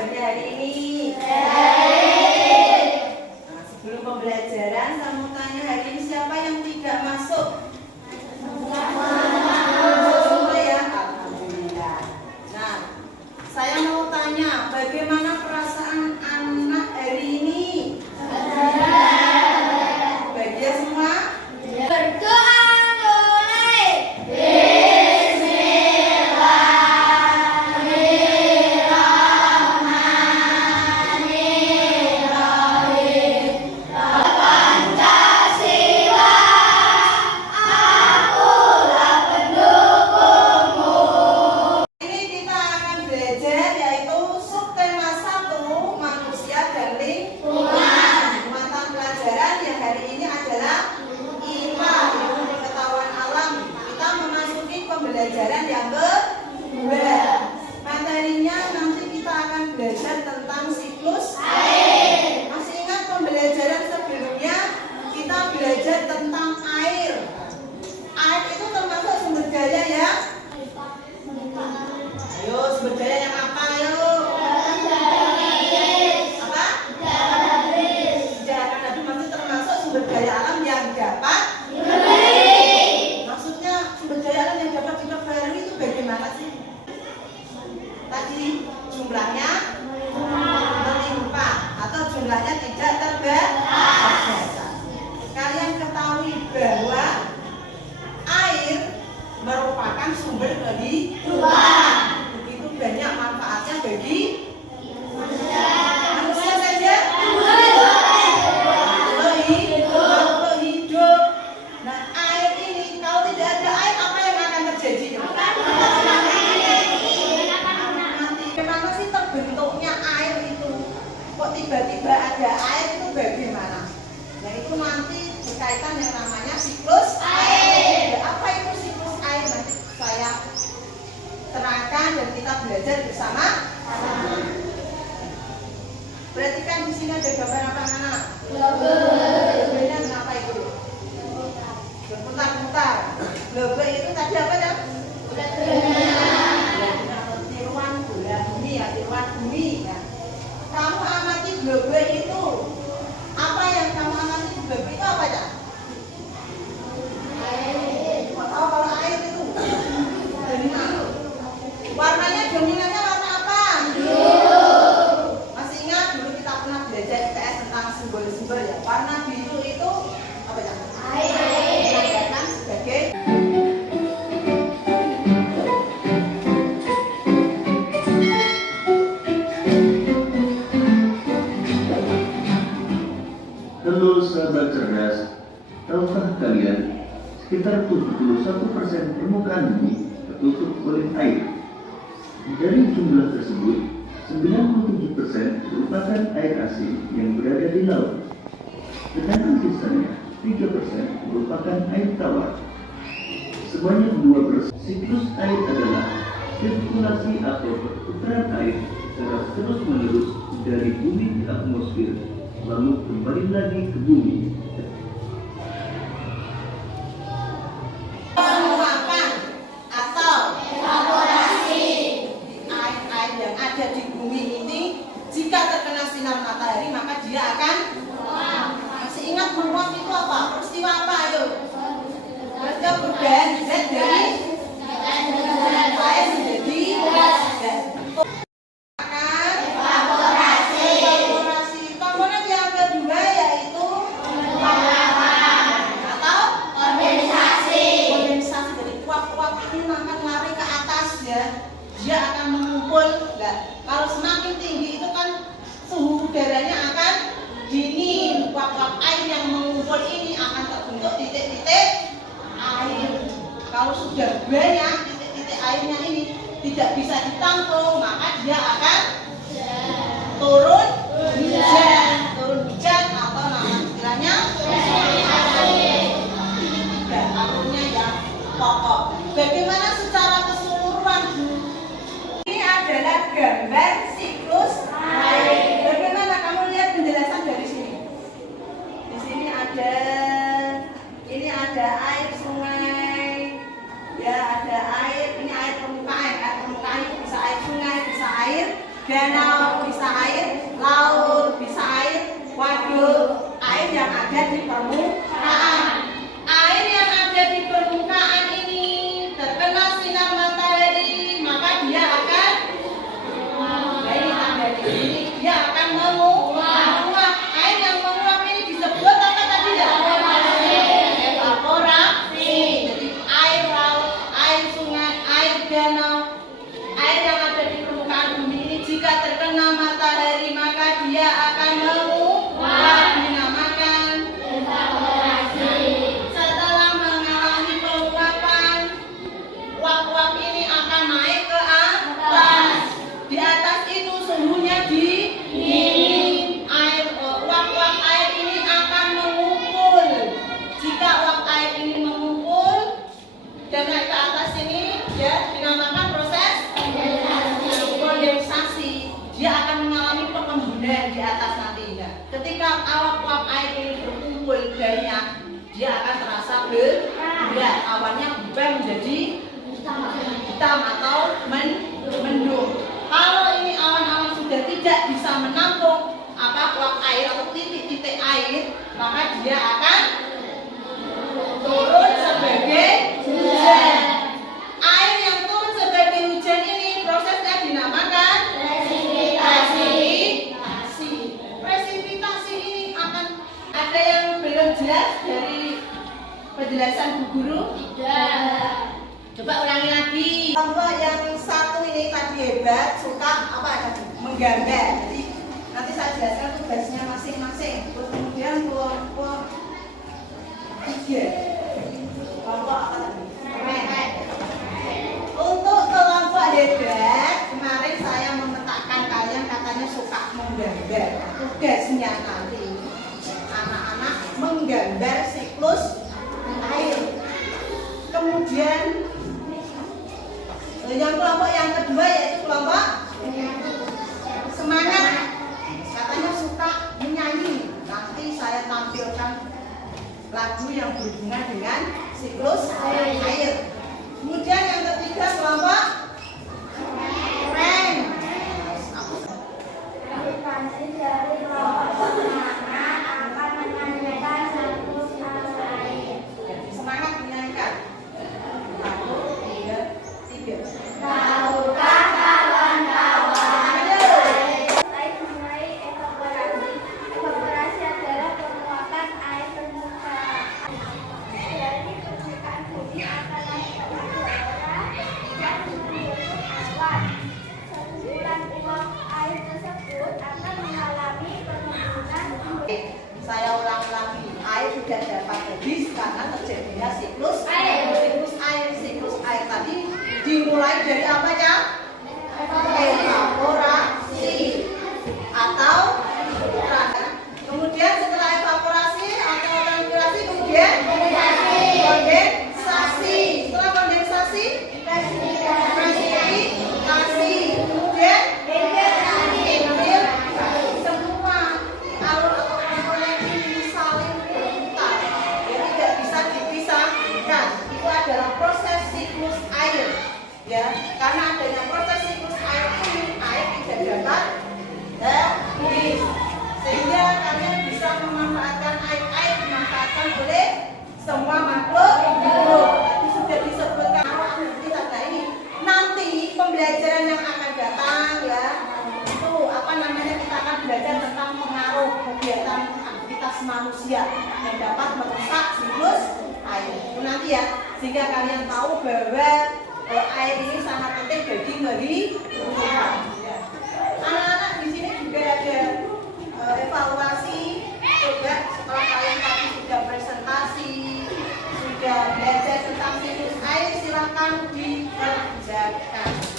kabarnya hari ini? Nah, sebelum pembelajaran, saya mau tanya hari ini siapa yang tidak masuk? Semua ya, alhamdulillah. Nah, saya mau tanya, bagaimana perasaan anak hari ini? Bahagia semua? Berdoa mulai. Ini kita akan belajar yaitu subtema 1 manusia dan lingkungan. Mata pelajaran yang hari ini adalah IPA, ilmu pengetahuan alam. Kita memasuki pembelajaran yang kedua. Materinya nanti kita akan belajar tentang siklus air. Masih ingat pembelajaran sebelumnya kita belajar tentang air. Air itu termasuk sumber daya ya. Ayo, sumber daya yang apa? Ayo. Apa? Tidak akan habis. Masih termasuk sumber daya alam yang dapat dibeli. Maksudnya sumber daya alam yang dapat diperbarui itu bagaimana sih? Tadi jumlahnya melimpah atau jumlahnya tidak terbatas. Kalian ketahui bahwa air merupakan sumber kehidupan. Begitu banyak manfaatnya bagi manusia saja. Makhluk hidup. Nah, air ini kalau tidak ada air apa yang akan terjadi? Bagaimana sih terbentuknya air itu? Kok tiba-tiba ada air itu bagaimana? Nah, itu nanti berkaitan yang namanya siklus air. Apa itu siklus air? Nanti saya terangkan dan kita belajar bersama. Perhatikan di sini ada gambar apa anak? Globe-nya kenapa itu? Berputar-putar. Globe itu tadi apa ya? Tiruan bola bumi ya, tiruan bumi ya. Kamu amati globe itu. Apa yang kamu amati di globe itu apa ya? Mau tahu kalau air itu? Warnanya dominannya warna apa? Biru. Masih ingat dulu kita pernah belajar IPS tentang simbol-simbol ya. Warna biru itu apa ya? Air. Menandakan sebagai Halo sahabat cerdas, tahukah kalian sekitar 71% permukaan bumi tertutup oleh air. Dari jumlah tersebut, 97% merupakan air asin yang berada di laut. Sedangkan sisanya 3% merupakan air tawar. Sebanyak 2%. Siklus air adalah sirkulasi atau perputaran air secara terus-menerus dari bumi ke atmosfer, lalu kembali lagi ke bumi. penguapan atau evaporasi. Air yang ada di bumi ini jika terkena sinar matahari maka dia akan masih ingat menguap itu apa? Peristiwa apa? Ayo. Ada perubahan zat dari air menjadi gas. Evaporasi. Komponen yang kedua yaitu atau kondensasi. Dari uap-uap ini akan lari ke atas ya. Dia akan mengumpul. Nah, kalau semakin tinggi itu kan suhu udaranya akan dingin. Uap-uap air yang mengumpul ini akan terbentuk titik-titik air. Kalau sudah banyak titik-titik airnya ini tidak bisa ditampung, maka dia akan turun hujan. Turun hujan atau nama istilahnya ini tiga alurnya yang pokok. Bagaimana secara keseluruhan? Ini adalah gambar siklus air. Bagaimana kamu lihat penjelasan dari sini? Di sini ada air sungai, ya ada air. Ini air permukaan itu bisa air sungai. danau, bisa air laut, bisa air waduk, air yang ada di permukaan. Air yang ada di permukaan ini terkena sinar matahari, maka dia akan dia akan menguap. Air yang menguap ini disebut apa tadi ya? Evaporasi. Jadi air laut, air sungai, air danau, air yang ada di permukaan bumi ini jika terkena matahari maka dia akan menguap, dinamakan evaporasi. Setelah mengalami penguapan, uap-uap ini akan naik ke atas. Di atas itu suhunya dingin. Uap-uap air ini akan mengumpul. Jika uap air ini mengumpul dan naik ke atas ini, ya dinamakan proses kondensasi. Dia akan mengalami pengembunan di atas nantinya. Ketika uap air ini berkumpul banyak, dia akan terasa berat. Awannya berubah menjadi hitam atau mendung. Kalau ini awan-awan sudah tidak bisa menampung uap air atau titik-titik air, maka dia akan turun sebagai hujan. Air yang turun sebagai hujan ini prosesnya dinamakan presipitasi. Presipitasi ini akan ada yang belum jelas dari penjelasan Bu Guru? Tidak. Coba ulangi lagi. Kelompok yang satu ini tadi hebat, suka menggambar. Jadi nanti saya jelaskan tugasnya masing-masing. Terus kemudian kelompok 3. Kelompok apa tadi? Untuk kelompok hebat, kemarin saya memetakan kalian katanya suka menggambar. Tugasnya nanti anak-anak menggambar siklus air. Kemudian yang kelompok yang kedua yaitu kelompok semangat, katanya suka menyanyi. Nanti saya tampilkan lagu yang berhubungan dengan siklus air. Kemudian yang ketiga kelompok keren. Dari kelompok semangat akan menyanyikan siklus air. Semangat menyanyikan. 1, 2, 3. Tahukah kawan-kawan mengenai evaporasi? Evaporasi adalah penguapan air permukaan. Dari permukaan bumi akan naik ke udara dan membentuk awan. Sekumpulan uap air tersebut akan mengalami pengembunan. Saya ulang lagi, air tidak dapat habis karena terjadinya siklus air. Siklus air tadi dimulai dari apa ya? Evaporasi atau kemudian setelah evaporasi atau transpirasi kemudian kondensasi. Setelah kondensasi presipitasi, kemudian semua alur atau komponen ini saling berputar. Jadi tidak bisa dipisahkan. Itu adalah proses siklus air. Ya, karena adanya proses siklus air ini, air tidak dapat habis. Sehingga kalian bisa memanfaatkan air dimanfaatkan oleh semua makhluk hidup. Tadi sudah disebutkan kita ini. Nanti pembelajaran yang akan datang ya, itu kita akan belajar tentang pengaruh kegiatan aktivitas manusia yang dapat merusak siklus air. Itu nanti ya, sehingga kalian tahu bahwa air ini sangat penting bagi kehidupan. Anak-anak di sini juga ada evaluasi. Coba setelah kalian tadi sudah presentasi, sudah belajar tentang siklus air, silakan dikerjakan.